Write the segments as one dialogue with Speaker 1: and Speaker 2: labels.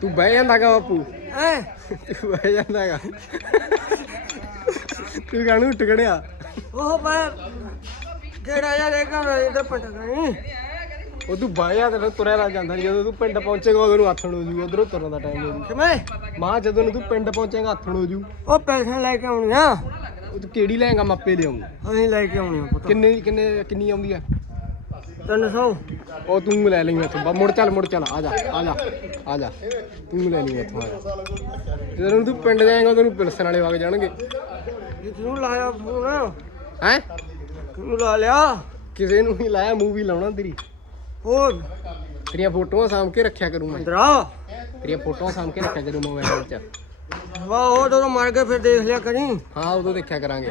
Speaker 1: ਤੂੰ ਬਹਿ ਜਾਂਦਾਗਾ ਬਾਪੂ।
Speaker 2: ਹੈ?
Speaker 1: ਤੂੰ ਬਹਿ ਜਾਂਦਾਗਾ। ਤੂੰ ਕਾਹਨੂੰ ਉੱਠ ਖੜਿਆ।
Speaker 2: ਉਹ ਮੈਂ ਕਿਹੜਾ ਯਾਰ ਇਹ ਕੰਮ ਇਧਰ ਪਟਕ ਨਹੀਂ।
Speaker 1: ਉਹ ਤੂੰ ਬਹਿ ਜਾ ਤੇ ਤੁਰਿਆ ਲੱਗ ਜਾਂਦਾ। ਨੀ। ਜਦੋਂ ਤੂੰ ਪਿੰਡ ਪਹੁੰਚੇਗਾ ਉਦੋਂ ਨੂੰ ਆਥਣ ਹੋ ਜੂ ਉਧਰੋਂ ਤੁਰਨ ਦਾ ਟਾਈਮ ਹੋ ਜੂ
Speaker 2: ਕਿਵੇਂ?
Speaker 1: ਮਾਂ ਜਦੋਂ ਨੂੰ ਤੂੰ ਪਿੰਡ ਪਹੁੰਚੇਗਾ ਆਥਣ ਹੋ ਜੂ
Speaker 2: ਉਹ ਪੈਸੇ ਲੈ ਕੇ ਆਉਣੀ ਆ
Speaker 1: ਉਹ ਤੂੰ ਕਿਹੜੀ ਲੈਂਗਾ ਮਾਪੇ ਲਿਆਉਂ
Speaker 2: ਅਸੀਂ ਲੈ ਕੇ ਆਉਣੀ ਆ ਪੁੱਤ।
Speaker 1: ਕਿੰਨੇ ਕਿੰਨੇ ਕਿੰਨੀ ਆਉਂਦੀ ਆ?
Speaker 2: 300
Speaker 1: ਉਹ ਤੂੰ ਲੈ ਲਈ ਮੈਥੋਂ ਬਾ ਮੁੜ ਚੱਲ ਮੁੜ ਚੱਲ। ਆ ਜਾ ਆ ਜਾ ਆ ਜਾ। ਤੂੰ ਲੈ ਲਈ ਮੈਥੋਂ ਆ ਜਾ। ਜਦੋਂ ਤੂੰ ਪਿੰਡ ਜਾਏਗਾ ਉਦੋਂ ਨੂੰ ਪਿਲਸਣ ਵਾਲੇ ਵਗ ਜਾਣਗੇ।
Speaker 2: ਕਿਉਂ ਲਾਇਆ ਫੋਨ?
Speaker 1: ਹੈ?
Speaker 2: ਕਿਉਂ ਲਾ ਲਿਆ?
Speaker 1: ਕਿਸੇ ਨੂੰ ਨਹੀਂ ਲਾਇਆ ਮੂਵੀ ਲਾਉਣਾ ਤੇਰੀ।
Speaker 2: ਹੋਰ?
Speaker 1: ਤੇਰੀਆਂ ਫੋਟੋਆਂ ਸਾਂਭ ਕੇ ਰੱਖਿਆ ਕਰੂੰ ਮੈਂ।
Speaker 2: ਅੰਦਰਾ
Speaker 1: ਤੇਰੀਆਂ ਫੋਟੋਆਂ ਸਾਂਭ ਕੇ ਰੱਖਿਆ ਕਰੂੰ ਮੋਬਾਈਲ ਵਿੱਚ।
Speaker 2: ਵਾਹ ਉਹ ਜਦੋਂ ਮਰ ਗਏ ਫਿਰ ਦੇਖ ਲਿਆ ਕਰੀ।
Speaker 1: ਹਾਂ ਉਦੋਂ ਦੇਖਿਆ ਕਰਾਂਗੇ।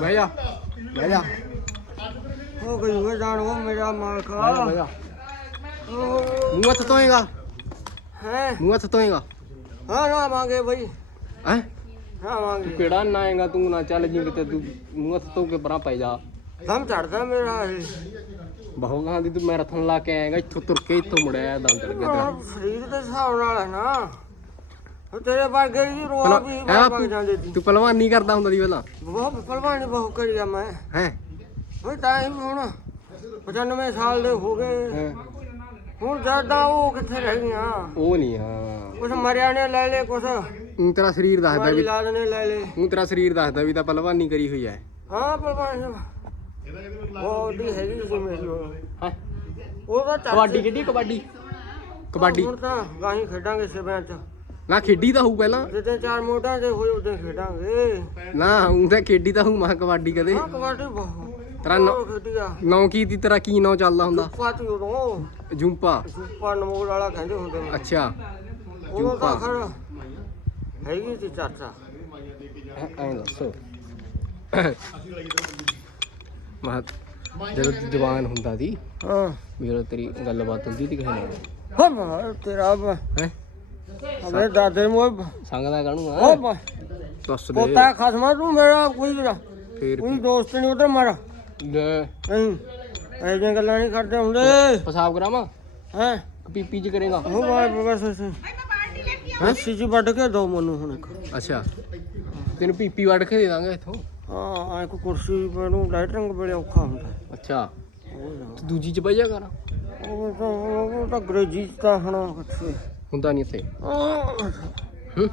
Speaker 1: ਬਹਿ ਜਾ ਬਹਿ ਜਾ।
Speaker 2: ਗਈ ਉਹ ਜਾਣ ਉਹ ਮੇਰਾ ਮਾਲਕਾ?
Speaker 1: ਬਹਿ ਜਾ, ਬਹਿ ਜਾ।
Speaker 2: ਉਹ
Speaker 1: ਮੂੰਹ ਹੱਥ ਧੋਏਗਾ
Speaker 2: ਹੈ?
Speaker 1: ਮੂੰਹ ਹੱਥ ਧੋਏਗਾ
Speaker 2: ਹਾਂ ਨਾ ਮੰਗੇ ਬਈ।
Speaker 1: ਹੈ?
Speaker 2: ਹਾਂ ਮੰਗੇ
Speaker 1: ਕਿਹੜਾ ਨਾਏਗਾ ਤੂੰ ਨਾ ਚੱਲ ਜੀ ਕਿਤੇ ਤੂੰ ਮੂੰਹ ਹੱਥ ਧੋ ਕੇ ਪਰਾਂ ਪੈ ਜਾ।
Speaker 2: ਦਮ ਚੜਦਾ ਮੇਰਾ ਇਹ।
Speaker 1: ਬਹੁਗਾਂ ਦੀ ਤੂੰ ਮੈਰਾਥਨ ਲਾ ਕੇ ਆਏਗਾ ਇੱਥੋਂ ਤੁਰ ਕੇ ਇੱਥੋਂ ਮੁੜਿਆ ਦਮ ਚੜ ਗਿਆ ਤੇਰਾ।
Speaker 2: ਹੁਣ ਸਰੀਰ ਦੇ ਹਿਸਾਬ ਨਾਲ ਹੈ ਨਾ। ਉਹ ਤੇਰੇ ਵਰਗੇ ਜੀ ਰੋਆ ਵੀ ਵਗ? ਜਾਂਦੇ
Speaker 1: ਤੂੰ ਪਹਿਲਵਾਨੀ ਕਰਦਾ ਹੁੰਦਾ ਸੀ ਪਹਿਲਾਂ।
Speaker 2: ਬਹੁਤ ਪਹਿਲਵਾਨੀ ਬਹੁਤ ਕਰੀਆ ਮੈਂ।
Speaker 1: ਹੈ?
Speaker 2: ਉਹ ਟਾਈਮ ਹੁਣ 95 ਸਾਲ ਦੇ ਹੋ ਗਏ। ਹੁਣ ਜ਼ਿਆਦਾ ਉਹ ਕਿੱਥੇ ਰਹਿ ਗਈਆਂ?
Speaker 1: ਉਹ ਨਹੀਂ ਹਾਂ।
Speaker 2: ਕੁਛ ਮਰਿਆ ਨੇ ਲੈ ਲੈ ਕੁਛ
Speaker 1: ਊਂ ਤੇਰਾ ਸਰੀਰ ਦੱਸਦਾ ਵੀ
Speaker 2: ਲਾਦ ਨੇ ਲੈ ਲੈ
Speaker 1: ਊਂ ਤੇਰਾ ਸਰੀਰ ਦੱਸਦਾ ਵੀ ਤਾਂ ਪਹਿਲਵਾਨੀ ਕਰੀ ਹੋਈ ਹੈ।
Speaker 2: ਹਾਂ ਪਹਿਲਵਾਨ ਸਾਹਿਬ। ਉਹ ਦੀ ਹੈਗੀ ਸੀ ਮੇਰੀ ਉਹ
Speaker 1: ਹੈ?
Speaker 2: ਉਹ ਤਾਂ ਚੱਲ
Speaker 1: ਕਬੱਡੀ ਕਿੱਡੀ ਕਬੱਡੀ? ਕਬੱਡੀ।
Speaker 2: ਹੁਣ ਤਾਂ ਗਾਹੀਂ ਖੇਡਾਂਗੇ ਸਿਵਿਆਂ ਚ।
Speaker 1: ਨਾ ਖੇਡੀ ਤਾਂ ਹੋਊ ਪਹਿਲਾਂ।
Speaker 2: ਜਿੱਦੇ ਚਾਰ ਮੋਢਾਂ ਦੇ ਹੋਏ ਉਦੋਂ ਖੇਡਾਂਗੇ।
Speaker 1: ਨਾ ਊਂ ਤਾਂ ਖੇਡੀ ਤਾਂ ਹੋਊ ਮਾ ਕਬੱਡੀ ਕਦੇ।
Speaker 2: ਹਾਂ ਕਬੱਡੀ ਬਹੁਤ
Speaker 1: ਤੇਰਾ ਨਾਂ-
Speaker 2: ਉਹ ਖੇਡੀਆ
Speaker 1: ਨਾਂ ਕੀ ਤੀ ਤੇਰਾ ਕੀ ਨਾਂ ਚੱਲਦਾ ਹੁੰਦਾ?
Speaker 2: ਪਾਤੀ ਉਦੋਂ।
Speaker 1: ਜੁੰਪਾ?
Speaker 2: ਸੁਪਰ ਨਮੋਲ ਵਾਲਾ ਕਹਿੰਦੇ ਹੁੰਦੇ ਨੇ।
Speaker 1: ਅੱਛਾ।
Speaker 2: ਉਹ ਤਾਂ ਖੜ ਹੈਗੀ ਸੀ ਚਾਚਾ।
Speaker 1: ਐਂ ਦੱਸੋ। ਮਾ ਜਦੋਂ ਤੂੰ ਜਵਾਨ ਹੁੰਦਾ ਸੀ
Speaker 2: ਹਾਂ।
Speaker 1: ਜਦੋਂ ਤੇਰੀ ਗੱਲਬਾਤ ਹੁੰਦੀ ਸੀ ਕਿਸੇ ਨਾਲ?
Speaker 2: ਹੋ ਮਾ ਤੇਰਾ ਬ-
Speaker 1: ਹੈ?
Speaker 2: ਦਾਦੇ
Speaker 1: ਸੰਗਦਾ ਆ?
Speaker 2: ਬ-
Speaker 1: ਦੱਸ ਦੇ।
Speaker 2: ਪੋਤਾ ਖਸਮਾ ਤੂੰ ਮੇਰਾ ਕੋਈ ਵੀ ਨਾ-
Speaker 1: ਫੇਰ
Speaker 2: ਕੋਈ ਦੋਸਤ ਨਹੀਂ ਉਧਰ ਮਾਰਾ।
Speaker 1: ਲੈ
Speaker 2: ਨਹੀਂ ਇਹ ਜਿਹੀਆਂ ਗੱਲਾਂ ਨਹੀਂ ਕਰਦੇ ਹੁੰਦੇ।
Speaker 1: ਪਸਾਬ ਕਰਾਵਾਂ?
Speaker 2: ਹੈ?
Speaker 1: ਪੀਪੀ ਚ ਕਰੇਗਾ?
Speaker 2: ਉਹ ਬਾਈ ਬਸ ਬਸ। ਹਾਂ? ਸੀਜੀ ਵੱਢ ਕੇ ਦੋ ਮੈਨੂੰ ਹੁਣ। ਇੱਕ
Speaker 1: ਅੱਛਾ। ਤੈਨੂੰ ਪੀਪੀ ਵੱਢ ਕੇ ਦੇ ਦਾਂਗੇ ਇੱਥੋਂ?
Speaker 2: ਹਾਂ ਇੱਕ ਕੁਰਸੀ ਮੈਨੂੰ ਲਾਈਟਿੰਗ ਵੇਲੇ ਔਖਾ ਹੁੰਦਾ।
Speaker 1: ਅੱਛਾ।
Speaker 2: ਉਹ ਨਾ।
Speaker 1: ਤੂੰ ਦੂਜੀ ਚ ਬਹਿ ਜਾ ਕਰ।
Speaker 2: ਉਹ ਤਾਂ ਉਹ ਤਾਂ ਅੰਗਰੇਜ਼ੀ ਚ ਤਾਂ ਹੁਣ ਕਿੱਥੇ।
Speaker 1: ਹੁੰਦਾ ਨਹੀਂ ਇੱਥੇ।
Speaker 2: ਆਹ,
Speaker 1: ਹੂੰ।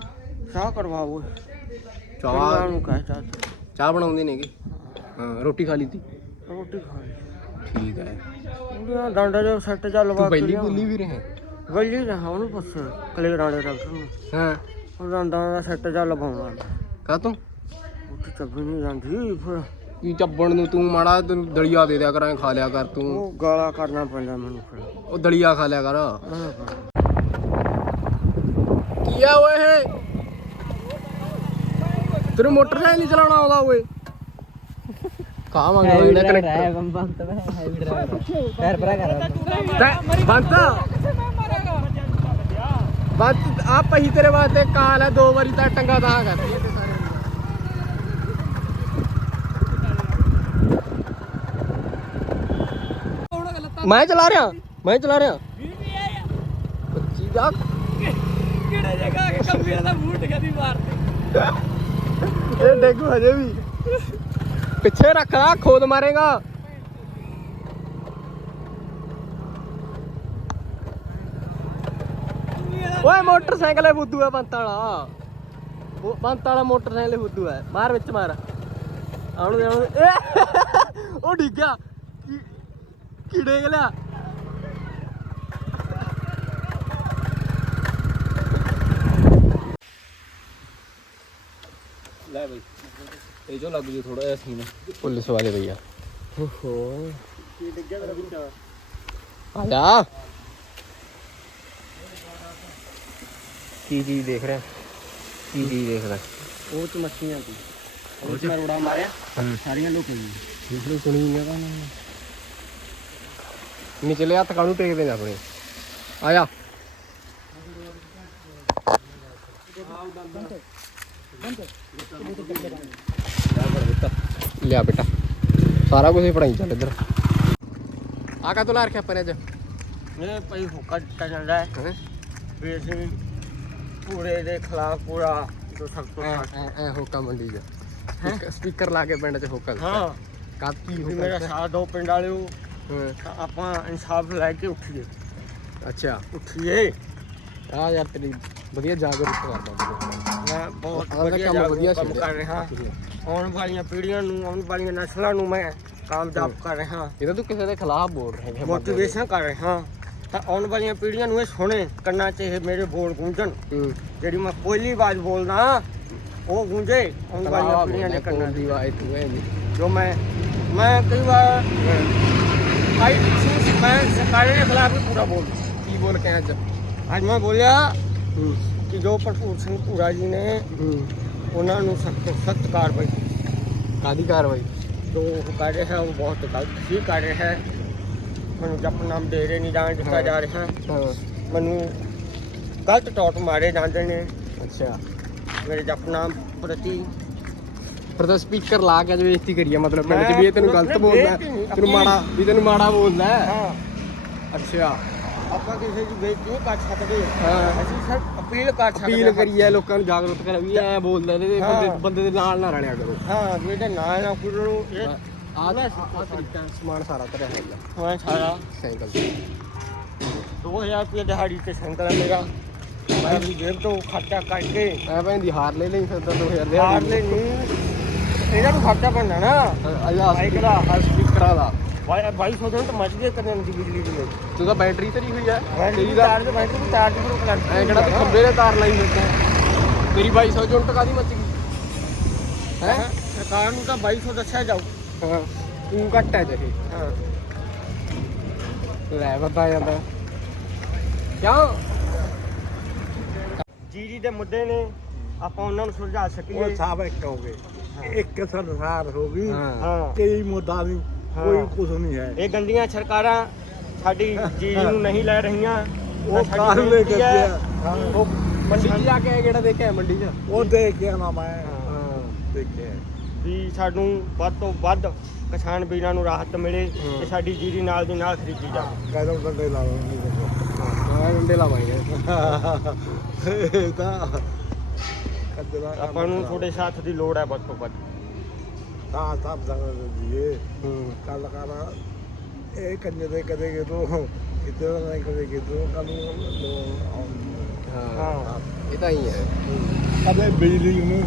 Speaker 2: ਚਾਹ ਕਰਵਾਓ
Speaker 1: ਚਾਹ।
Speaker 2: ਨੂੰ ਕਹਿ ਚਾਹ।
Speaker 1: ਚਾਹ ਬਣਾਉਂਦੇ ਨੇਗੇ। ਹਾਂ ਰੋਟੀ ਖਾ ਲਈ ਤੀ।
Speaker 2: ਰੋਟੀ ਖਾ ਲਈ
Speaker 1: ਠੀਕ ਹੈ
Speaker 2: ਉਹਦਾ ਡਾਂਡਾ ਜੋ ਸੱਟ ਜਾ ਲਵਾ
Speaker 1: ਤੂੰ
Speaker 2: ਕੇ
Speaker 1: ਬੈਲੀ
Speaker 2: ਲਿਆ।
Speaker 1: ਬੁੱਲੀ ਵੀ ਰਹੇ?
Speaker 2: ਬੈਲੀ ਦਾ ਉਹਨੂੰ ਪੁੱਛ ਕਲੇਰ ਵਾਲੇ ਡਾਕਟਰ ਨੂੰ।
Speaker 1: ਹਾਂ।
Speaker 2: ਉਹ ਡਾਂਡਾ ਦਾ ਸੱਟ ਜਾ ਲਵਾਉਣਾ।
Speaker 1: ਕਾ ਤੂੰ
Speaker 2: ਉੱਥੇ ਚੱਬੀ ਨਹੀਂ ਜਾਂਦੀ ਫਿਰ
Speaker 1: ਕੀ ਚੱਬਣ ਨੂੰ ਤੂੰ ਮਾੜਾ ਤੈਨੂੰ ਦਲੀਆ ਦੇ ਦਿਆ ਕਰਾਂ ਖਾ ਲਿਆ ਕਰ ਤੂੰ।
Speaker 2: ਉਹ ਗਾਲਾਂ ਕਰਨਾ ਪੈਂਦਾ ਮੈਨੂੰ ਫਿਰ।
Speaker 1: ਉਹ ਦਲੀਆ ਖਾ ਲਿਆ ਕਰ। ਕੀ ਆ ਓਏ ਇਹ? ਤੈਨੂੰ ਮੋਟਰਸਾਈਕਲ ਨਹੀਂ ਚਲਾਉਣਾ ਆਉਂਦਾ ਓਏ।
Speaker 2: ਬੰਤ ਮੈਂ ਹੈਵੀ ਡਰਾਈਵਰ ਪੈਰ ਪਰਾ ਕਰ
Speaker 1: ਬੰਤ ਬੰਤ ਆ ਪਹੀ ਤੇਰੇ ਵਾਸਤੇ ਕਾਲ ਹੈ ਦੋ ਵਾਰੀ ਤਾਂ ਟੰਗਾ ਮੈਂ ਚਲਾ ਰਿਹਾ ਮੈਂ ਚਲਾ ਰਿਹਾ। 25 ਦਾ
Speaker 2: ਕਿਹੜੇ ਜਗ੍ਹਾ ਕੇ ਕੰਬੀਰ ਦਾ ਬੂਟ ਕਦੀ ਮਾਰਦੇ?
Speaker 1: ਇਹ ਡੇਗੂ ਹਜੇ ਵੀ। ਪਿੱਛੇ ਰੱਖਣਾ ਖੋਦ ਮਾਰੇਗਾ। ਓਏ, ਮੋਟਰਸਾਈਕਲ ਹੈ ਫੁੱਦੂ ਹੈ ਬੰਤ ਵਾਲਾ। ਬੰਤ ਵਾਲਾ ਮੋਟਰਸਾਈਕਲ ਫੁੱਦੂ ਹੈ ਮਾਰ ਵਿੱਚ, ਮਾਰ। ਆਉਣ ਦੇ, ਆਉਣ ਉਹ ਡਿੱਗਾ ਕੀੜੇ ਗਲਿਆ ਲੈ ਬਈ। ਇਹ ਜੋ ਲੱਗ ਜੂ ਥੋੜਾ ਜਿਹਾ ਸੀਨ। ਪੁਲਿਸ ਵਾਲੇ ਭਈਆ ਓਹੋ।
Speaker 2: ਕੀ ਡਿੱਗਿਆ ਤੇਰਾ ਵਿੱਚ
Speaker 1: ਆ ਜਾ। ਕੀ ਚੀਜ਼ ਦੇਖ ਰਿਹਾ? ਕੀ ਚੀਜ਼ ਦੇਖ ਰਿਹਾ?
Speaker 2: ਉਹ ਚ ਮੱਛੀਆਂ ਸੀ। ਉਹ ਚ ਰੋੜਾ ਮਾਰਿਆ। ਸਾਰੀਆਂ ਲੁਕ ਗਈਆਂ।
Speaker 1: ਇਸ ਨੂੰ ਸੁਣੀ ਨਹੀਂ ਤਾਂ ਨਿਚਲੇ ਹੱਥ ਕਾਹਨੂੰ ਟੇਕਦੇ ਨੇ ਆਪਣੇ? ਆ ਜਾ। ਲਿਆ ਬੇਟਾ। ਸਾਰਾ ਕੁਝ ਹੀ ਪੜਾਈ ਚੱਲ ਇੱਧਰ। ਆ ਕਾ ਲਾ ਰੱਖਿਆ ਆਪਣੇ ਅੱਜ?
Speaker 2: ਇਹ ਪਈ ਹੁੱਕਾ ਦਿੱਤਾ ਜਾਂਦਾ ਹੈ? ਵੀ ਅਸੀਂ ਪੂਰੇ ਦੇ ਖਿਲਾਫ ਪੂਰਾ ਜੋ ਤੋਂ ਸਖਤ।
Speaker 1: ਐ- ਹੋਕਾ ਮੰਡੀ 'ਚ। ਸਪੀਕਰ ਲਾ ਕੇ ਪਿੰਡ 'ਚ ਹੋਕਾ।
Speaker 2: ਹਾਂ।
Speaker 1: ਕੱਦ ਕੀ
Speaker 2: ਤੁਸੀਂ
Speaker 1: ਹੋਕਾ
Speaker 2: ਮੇਰਾ? ਸਾਥ ਦੋ ਪਿੰਡ ਵਾਲਿਓ। ਤਾਂ ਆਪਾਂ ਇਨਸਾਫ ਲੈ ਕੇ ਉੱਠੀਏ।
Speaker 1: ਅੱਛਾ।
Speaker 2: ਉੱਠੀਏ।
Speaker 1: ਆ ਯਾਰ ਤੇਰੀ ਵਧੀਆ ਜਾਗਰੂਕ ਕਰਦਾ
Speaker 2: ਮੈਂ ਬਹੁਤ ਵਧੀਆ
Speaker 1: ਕੰਮ
Speaker 2: ਜਾਗਰੂਕ
Speaker 1: ਵਧੀਆ
Speaker 2: ਕੰਮ ਕਰ ਰਿਹਾ। ਆਉਣ ਵਾਲੀਆਂ ਪੀੜ੍ਹੀਆਂ ਨੂੰ ਆਉਣ ਵਾਲੀਆਂ ਨਸਲਾਂ ਨੂੰ ਮੈਂ ਕਾਮਯਾਬ ਕਰ ਰਿਹਾ।
Speaker 1: ਇਹ ਤਾਂ ਤੂੰ ਕਿਸੇ ਦੇ ਖਿਲਾਫ ਬੋਲ ਰਿਹਾ ਹੈ
Speaker 2: ਮੋਟੀਵੇਸ਼ਨ ਕਰ ਰਿਹਾ। ਤਾਂ ਆਉਣ ਵਾਲੀਆਂ ਪੀੜ੍ਹੀਆਂ ਨੂੰ ਇਹ ਸੁਣੇ ਕੰਨਾਂ 'ਚ ਇਹ ਮੇਰੇ ਬੋਲ ਗੂੰਜਣ। ਜਿਹੜੀ ਮੈਂ ਪਹਿਲੀ ਆਵਾਜ਼ ਬੋਲਦਾ ਉਹ ਗੂੰਜੇ ਆਉਣ ਵਾਲੀਆਂ ਪੀੜ੍ਹੀਆਂ ਦੇ
Speaker 1: ਬੋਲਦਾ
Speaker 2: ਕੰਨਾਂ
Speaker 1: ਦੀ ਵਾਏ ਤੂੰ ਹੈ ਜੀ
Speaker 2: ਮੈਂ ਮੈਂ ਕਈ ਵਾਰ ਆਈ ਚੀਜ਼ ਮੈਂ ਸਰਕਾਰੀ ਦੇ ਖਿਲਾਫ ਵੀ ਪੂਰਾ ਬੋਲ
Speaker 1: ਕੀ ਬੋਲ ਕੇ ਅੱਜ?
Speaker 2: ਅੱਜ ਮੈਂ ਬੋਲਿਆ ਕਿ ਜੋ ਭਰਪੂਰ ਸਿੰਘ ਭੂਰਾ ਜੀ ਨੇ ਉਹਨਾਂ ਨੂੰ ਸਖਤ ਸਖਤ ਕਾਰਵਾਈ
Speaker 1: ਕਾਦੀ ਕਾਰਵਾਈ?
Speaker 2: ਜੋ ਉਹ ਕਰ ਰਿਹਾ ਹੈ ਉਹ ਬਹੁਤ ਗਲਤ ਹੀ ਕਰ ਰਿਹਾ ਹੈ। ਮੈਨੂੰ ਜਪ ਨਾਮ ਦੇ ਰਹੇ ਨਹੀਂ ਜਾਣ ਦਿੱਤਾ ਜਾ ਰਿਹਾ। ਮੈਨੂੰ ਗਲਤ ਟੌਟ ਮਾਰੇ ਜਾਂਦੇ ਨੇ।
Speaker 1: ਅੱਛਾ।
Speaker 2: ਮੇਰੇ ਜਪ ਨਾਮ ਪ੍ਰਤੀ
Speaker 1: ਪਰ ਤਾਂ ਸਪੀਕਰ ਲਾ ਕੇ ਬੇਇੱਜ਼ਤੀ ਕਰੀ ਆ ਮਤਲਬ ਪਿੰਡ 'ਚ ਵੀ ਇਹ ਤੈਨੂੰ
Speaker 2: ਪੂਰਾ-
Speaker 1: ਗਲਤ ਬੋਲਦਾ ਤੈਨੂੰ। ਮਾੜਾ ਵੀ ਤੈਨੂੰ ਮਾੜਾ ਬੋਲਦਾ ਅੱਛਾ।
Speaker 2: ਆਪਾਂ ਕਿਸੇ ਦੀ ਬੇਇੱਜ਼ਤੀ ਨਹੀਂ ਕਰ ਸਕਦੇ
Speaker 1: ਹਾਂ।
Speaker 2: ਅਸੀਂ ਸਿਰਫ ਅਪੀਲ ਕਰ ਸਕਦੇ
Speaker 1: ਅਪੀਲ
Speaker 2: ਹਾਂ।
Speaker 1: ਕਰੀਏ ਲੋਕਾਂ ਨੂੰ ਜਾਗਰੂਕ ਕਰਾਂ ਵੀ ਐ ਬੋਲਦਾ ਇਹਦੇ
Speaker 2: ਹਾਂ।
Speaker 1: ਬੰਦੇ ਬੰਦੇ ਦੇ ਨਾਲ ਨਾ ਰਲਿਆ ਕਰੋ।
Speaker 2: ਹਾਂ ਜਿਹੜੇ ਨਾਲ ਨਾ ਕੁੜੋ ਇਹ
Speaker 1: ਆਹ ਆ ਤਰੀਕਾ ਸਮਾਨ ਸਾਰਾ ਤੇਰਾ ਹੈਗਾ
Speaker 2: ਮੈਂ ਸਾਰਾ।
Speaker 1: ਸਾਈਕਲ ਤੇ।
Speaker 2: 2000 ਰੁਪਏ ਦਿਹਾੜੀ ਤੇ ਸੰਕਲ ਹੈ ਮੇਰਾ। ਮੈਂ ਵੀ ਜੇਬ ਤੋਂ ਖਰਚਾ ਕਰਕੇ
Speaker 1: ਐ ਭੈਣ ਹਾਰ ਲੈ ਲਈ ਫਿਰ ਤਾਂ 2000 ਦੇ
Speaker 2: ਹਾਰ ਲੈ ਨਹੀਂ ਇਹਨਾਂ ਨੂੰ ਖਰਚਾ ਪੈਂਦਾ ਨਾ।
Speaker 1: ਅਜਾ
Speaker 2: ਬਾਈਕ ਦਾ।
Speaker 1: ਆ। ਸਪੀਕਰਾਂ ਦਾ।
Speaker 2: 2200 ਦਿਨ ਤਾਂ ਮੱਚ ਗਏ ਕਦੇ ਦੀ ਬਿਜਲੀ ਦੀ
Speaker 1: ਤੂੰ ਤਾਂ ਬੈਟਰੀ ਤੇ ਨਹੀਂ ਹੋਈ ਐ। ਤੇਰੀ ਦਾ
Speaker 2: ਚਾਰਜ ਬੈਟਰੀ ਵੀ ਚਾਰਜ ਕਰੋ ਕਨੈਕਟ
Speaker 1: ਐ ਕਿਹੜਾ ਤੂੰ ਖੰਬੇ ਦੇ ਤਾਰ ਲਾਈ ਫਿਰਦਾ ਹੈ? ਤੇਰੀ 2200 ਯੂਨਿਟ ਕਾਦੀ ਮੱਚ ਗਈ? ਹੈ?
Speaker 2: ਸਰਕਾਰ ਨੂੰ ਤਾਂ 2200 ਦੱਸਿਆ ਜਾਊ।
Speaker 1: ਹਾਂ। ਤੂੰ ਘੱਟ ਹੈ ਜਹੇ।
Speaker 2: ਹਾਂ।
Speaker 1: ਲੈ ਪਤਾ ਜਾਂਦਾ। ਕਿਉਂ?
Speaker 2: ਜੀਰੀ ਦੇ ਮੁੱਦੇ ਨੇ। ਆਪਾਂ ਉਹਨਾਂ ਨੂੰ ਸੁਲਝਾ ਸਕੀਏ।
Speaker 3: ਉਹ ਸਭ ਇੱਕ ਹੋ ਗਏ। ਇੱਕ ਸੰਸਾਰ ਹੋ ਗਈ। ਕਈ ਮੁੱਦਾ ਨਹੀਂ। ਕੋਈ ਕੁਝ ਨਹੀਂ ਹੈ।
Speaker 2: ਇਹ ਗੰਦੀਆਂ ਸਰਕਾਰਾਂ ਸਾਡੀ ਜੀਰੀ ਨੂੰ ਨਹੀਂ ਲੈ ਰਹੀਆਂ
Speaker 3: ਉਹ
Speaker 2: ਹੈ,
Speaker 3: ਕਰਦੇ ਆ
Speaker 1: ਉਹ ਮੰਡੀ 'ਚ ਜਾ ਕੇ ਕਿਹੜਾ ਦੇਖਿਆ ਮੰਡੀ 'ਚ
Speaker 3: ਉਹ ਦੇਖ ਕੇ ਨਾ ਮੈਂ।
Speaker 1: ਹਾਂ
Speaker 3: ਦੇਖਿਆ
Speaker 2: ਵੀ ਸਾਨੂੰ ਵੱਧ ਤੋਂ ਵੱਧ ਕਿਸਾਨ ਵੀਰਾਂ ਨੂੰ ਰਾਹਤ ਮਿਲੇ
Speaker 1: ਹਾਂ।
Speaker 2: ਤੇ ਸਾਡੀ ਜੀਰੀ ਨਾਲ ਦੀ ਨਾਲ ਖਰੀਦੀ ਜਾਵੇ।
Speaker 3: ਕਦੋਂ ਡੰਡੇ ਲਾ ਲਵਾਂਗੇ
Speaker 1: ਹਾਂ। ਡੰਡੇ ਲਾਵਾਂਗੇ।
Speaker 3: ਇਹ ਤਾਂ
Speaker 2: ਆਪਾਂ ਨੂੰ ਤੁਹਾਡੇ ਸਾਥ ਦੀ ਲੋੜ ਹੈ ਵੱਧ ਤੋਂ ਵੱਧ।
Speaker 3: ਤਾਂ ਸਭ ਸੰਗ ਦੀਏ ਕੱਲ ਕਰਾ ਇਹ ਕੰਨੇ ਦੇ ਕਦੇ ਕਿਤੋਂ ਕਿਤੇ ਨਾ ਕਦੇ ਕਿਤੋਂ ਕੱਲ ਨੂੰ
Speaker 2: ਹਾਂ।
Speaker 1: ਇਹ ਤਾਂ ਹੀ ਹੈ।
Speaker 3: ਕਦੇ ਬਿਜਲੀ ਨੂੰ